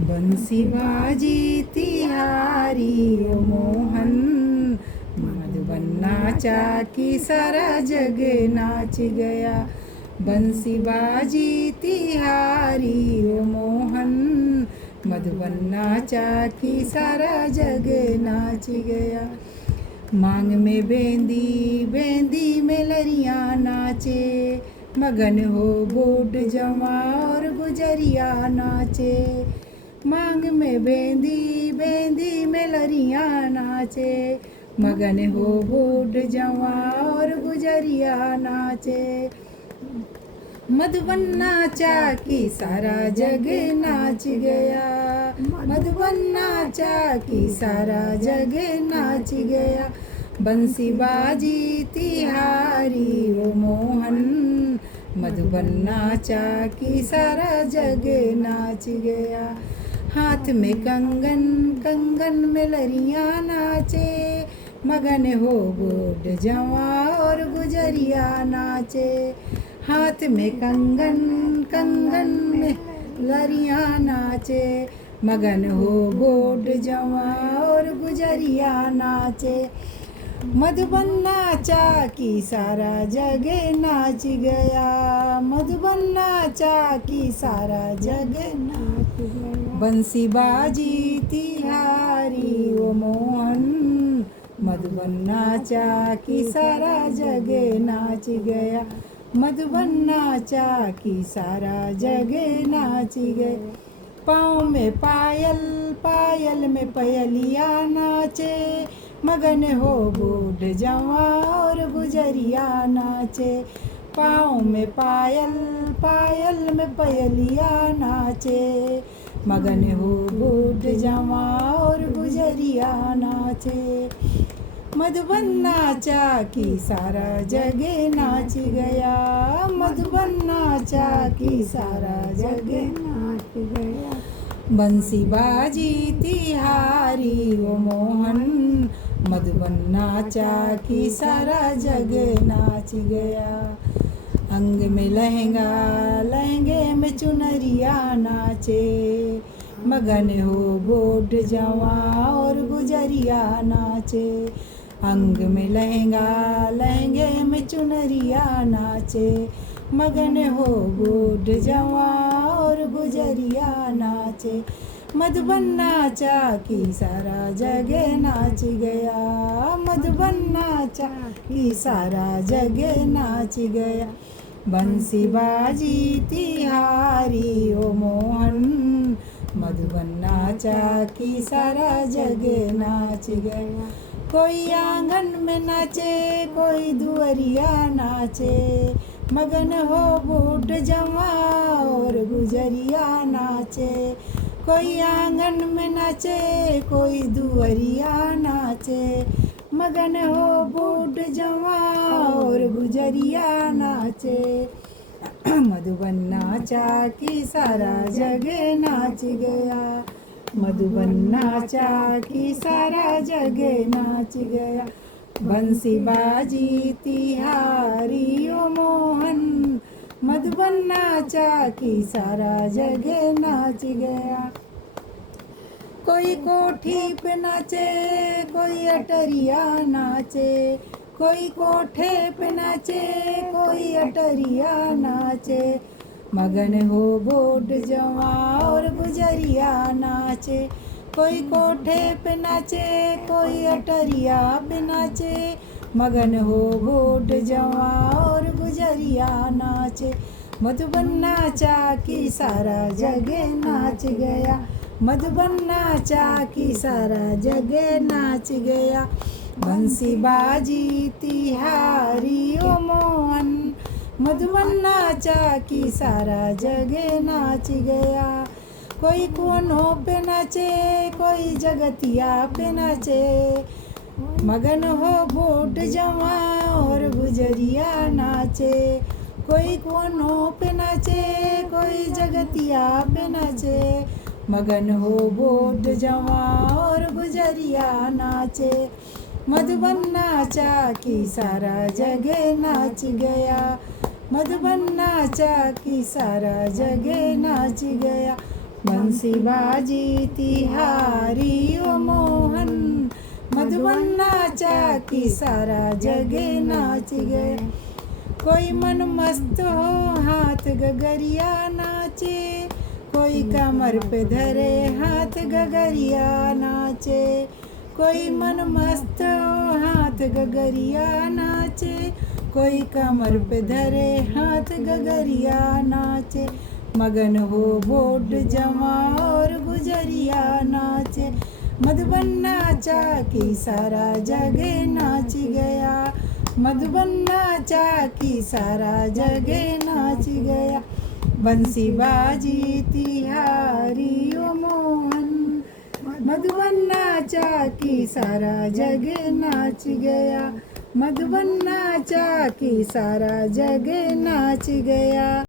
बंसी बाजी तिहारी ओ मोहन, मधुबन नाचा कि सारा जग नाच गया। बंसी बाजी तिहारी ओ मोहन, मधुबन नाचा कि सारा जग नाच गया। मांग में बेंदी बेंदी में लरिया नाचे, मगन हो बूढ़ जवां और गुजरिया नाचे। मांग में बेंदी बेंदी में लरिया नाचे, मगन हो बूढ़ जवां और गुजरिया नाचे। मधुबन नाचा कि सारा जग नाच गया। मधुबन नाचा कि सारा जग नाच गया। बंसी बाजी तिहारी ओ मोहन, मधुबन नाचा कि सारा जग नाच गया। हाथ में कंगन कंगन में लरिया नाचे, मगन हो बूढ़ जवां और गुजरिया नाचे। हाथ में कंगन कंगन में लरिया नाचे, मगन हो बूढ़ जवां और गुजरिया नाचे। मधुबन नाचा कि सारा जग नाच गया। मधुबन नाचा कि सारा जग नाच गया। बंसी बाजी तिहारी ओ मोहन, मधुबन नाचा कि सारा जग नाच गया। मधुबन नाचा कि सारा जग नाच गया। पाँव में पायल पायल में पयलिया नाचे, मगन हो बूढ़ जवां और गुजरिया नाचे। पाँव में पायल पायल में पयलिया नाचे, मगन हो बूढ़ जवां और गुजरिया नाचे। मधुबन नाचा कि सारा जग नाच गया। मधुबन नाचा कि सारा जग नाच गया। बंसी बाजी तिहारी ओ मोहन, मधुबन नाचा कि सारा जग नाच गया। अंग में लहंगा लहंगे में चुनरिया नाचे, मगन हो बूढ़ जवां और गुजरिया नाचे। अंग में लहंगा लहंगे में चुनरिया नाचे, मगन हो बूढ़ जवां और गुजरिया नाचे। मधुबन नाचा कि सारा जग नाच गया। मधुबन नाचा कि सारा जग नाच गया। बंसी बाजी तिहारी ओ मोहन, मधुबन नाचा कि सारा जग नाच गया। कोई आंगन में नाचे कोई दुअरिया नाचे, मगन हो बूढ़ जवां और गुजरिया नाचे। कोई आंगन में नाचे कोई दुअरिया नाचे, मगन हो बूढ़ जवां और गुजरिया नाचे। मधुबन नाचा कि सारा जग नाच गया। मधुबन नाचा कि सारा जग नाच गया। बंसी बाजी तिहारी ओ मोहन, मधुबन नाचा कि सारा जग नाच गया। कोई कोठी पे नाचे कोई अटरिया नाचे, कोई कोठे पे नाचे कोई अटरिया नाचे। मगन हो बूढ़ जवां और गुजरिया नाचे। कोई कोठे पे नाचे कोई अटरिया पे नाचे, मगन हो बूढ़ जवां और गुजरिया नाचे। मधुबन नाचा कि सारा जग नाच गया। मधुबन नाचा कि सारा जग नाच गया। बंसी बाजी तिहारी ओ मोहन, मधुबन नाचा कि सारा जग नाच गया। कोई कोनों पे नाचे कोई जगतिया पे नाचे, मगन हो बूढ़ जवां और गुजरिया नाचे। कोई कोनों पे नाचे कोई जगतिया पे नाचे, मगन हो बूढ़ जवां और गुजरिया नाचे। मधुबन नाचा कि सारा जग नाच गया। मधुबन नाचा कि सारा जग नाच गया। बंसी बाजी तिहारी ओ मोहन, मधुबन नाचा कि सारा जग नाच गया। कोई मन मस्त हो हाथ गगरिया नाचे, कोई कमर पे धरे हाथ गगरिया नाचे। कोई मन मस्त हो हाथ गगरिया नाचे, कोई कमर पे धरे हाथ गगरिया नाचे। मगन हो बोड जमा और गुजरिया नाचे, मधुबन नाचा कि सारा जग नाच गया। मधुबन नाचा कि सारा जग नाच गया। बंसी बाजी तिहारी ओ मोहन, मधुबन नाचा कि सारा जग नाच गया। मधुबन नाचा कि सारा जग नाच गया।